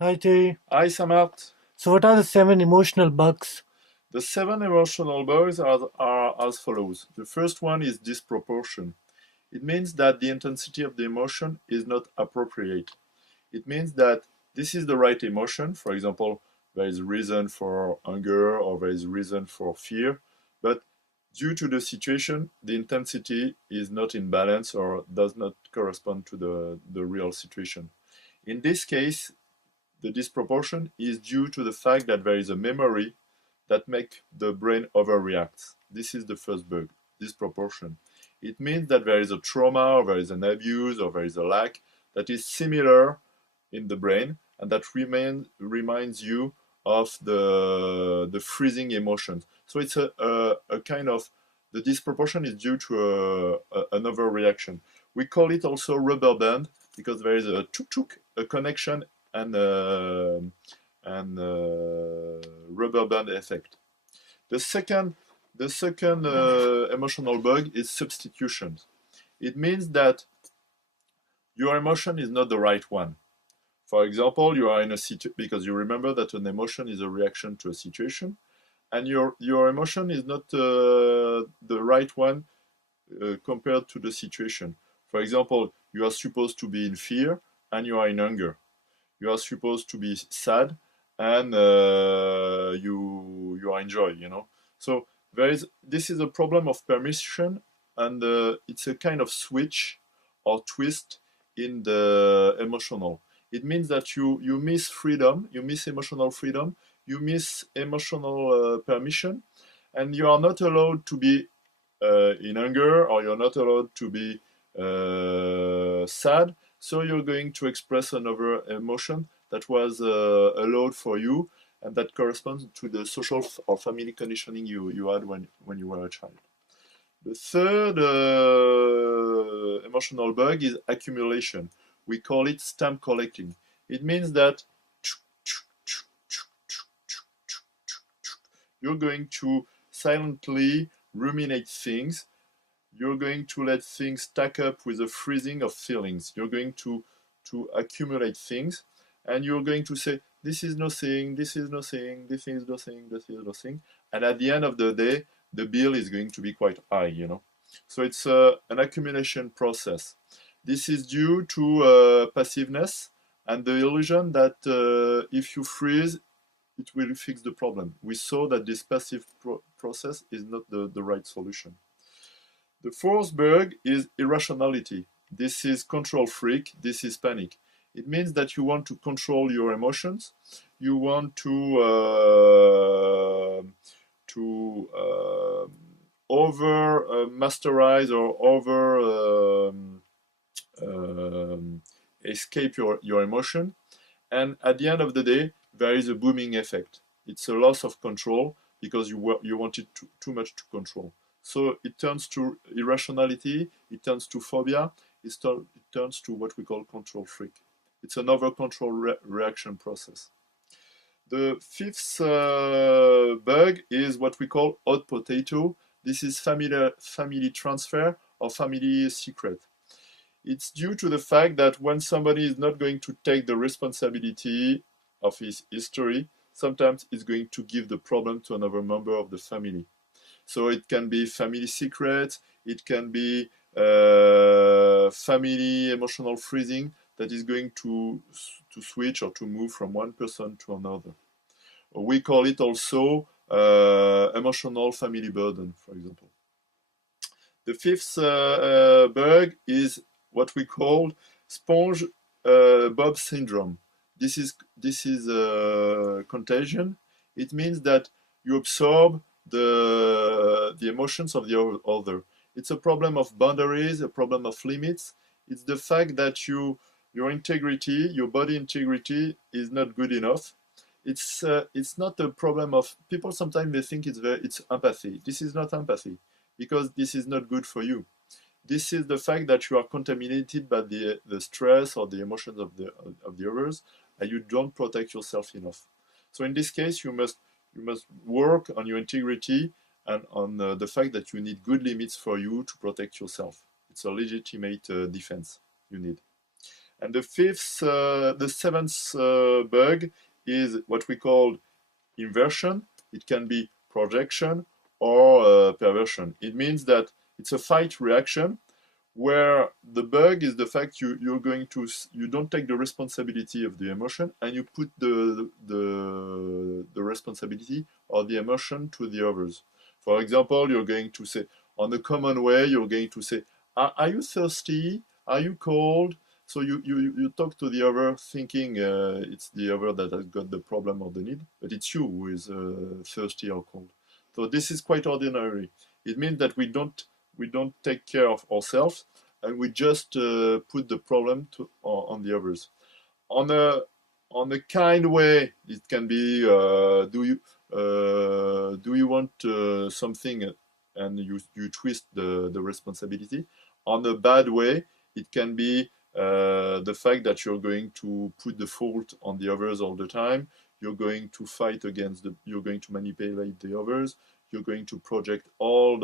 Hi, Terry. Hi, Samart. So, what are the seven emotional bugs? The seven emotional bugs are as follows. The first one is disproportion. It means that the intensity of the emotion is not appropriate. It means that this is the right emotion. For example, there is reason for anger or there is reason for fear, but due to the situation, the intensity is not in balance or does not correspond to the real situation. In this case, the disproportion is due to the fact that there is a memory that make the brain overreact. This is the first bug, disproportion. It means that there is a trauma or there is an abuse or there is a lack that is similar in the brain and that reminds you of the freezing emotions. So it's a kind of, the disproportion is due to an overreaction. We call it also rubber band because there is a tuk tuk, a connection and rubber band effect. The second, the second emotional bug is substitutions. It means that your emotion is not the right one. For example, you are in a situation because you remember that an emotion is a reaction to a situation, and your emotion is not the right one compared to the situation. For example, you are supposed to be in fear and you are in anger. You are supposed to be sad and you are in joy, you know. So there is this is a problem of permission, and it's a kind of switch or twist in the emotional. It means that you miss freedom, you miss emotional freedom, you miss emotional permission, and you are not allowed to be in anger, or you're not allowed to be sad. So you're going to express another emotion that was allowed for you and that corresponds to the social or family conditioning you had when you were a child. The third emotional bug is accumulation. We call it stamp collecting. It means that you're going to silently ruminate things. You're going to let things stack up with a freezing of feelings. You're going to accumulate things, and you're going to say, this is nothing, this is nothing, this is nothing, this is nothing. And at the end of the day, the bill is going to be quite high, you know. So it's an accumulation process. This is due to passiveness and the illusion that if you freeze, it will fix the problem. We saw that this passive process is not the right solution. The fourth bug is irrationality. This is control freak, this is panic. It means that you want to control your emotions, you want to over masterize or over um, escape your emotion, and at the end of the day, there is a booming effect. It's a loss of control because you wanted too much to control. So it turns to irrationality, it turns to phobia, it turns to what we call control freak. It's another control reaction process. The fifth bug is what we call hot potato. This is family transfer or family secret. It's due to the fact that when somebody is not going to take the responsibility of his history, sometimes it's going to give the problem to another member of the family. So it can be family secret, it can be family emotional freezing that is going to switch or to move from one person to another. We call it also emotional family burden, for example. The fifth bug is what we call SpongeBob syndrome. This is contagion. It means that you absorb the emotions of the other. It's a problem of boundaries, a problem of limits. It's the fact that your integrity, your body integrity, is not good enough. It's not a problem of people. Sometimes they think it's empathy. This is not empathy because this is not good for you. This is the fact that you are contaminated by the stress or the emotions of the others, and you don't protect yourself enough. So in this case, you must work on your integrity and on the fact that you need good limits for you to protect yourself. It's a legitimate defense you need. And the seventh bug is what we call inversion. It can be projection or perversion. It means that it's a fight reaction where the bug is the fact you don't take the responsibility of the emotion and you put the responsibility or the emotion to the others. For example, you're going to say on a common way, you're going to say, are you thirsty? Are you cold? So you talk to the other thinking it's the other that has got the problem or the need, but it's you who is thirsty or cold. So this is quite ordinary. It means that we don't take care of ourselves and we just put the problem on the others. On a kind way, it can be do you want something and you twist the responsibility. On a bad way, it can be the fact that you're going to put the fault on the others all the time. You're going to fight you're going to manipulate the others. You're going to project all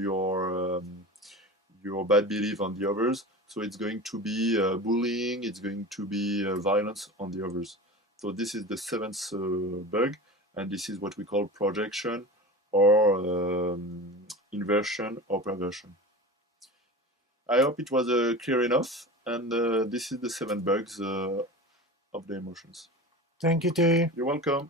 your bad belief on the others. So it's going to be bullying, it's going to be violence on the others. So this is the seventh bug, and this is what we call projection or inversion or perversion. I hope it was clear enough, and this is the seven bugs of the emotions. Thank you, Terry. You're welcome.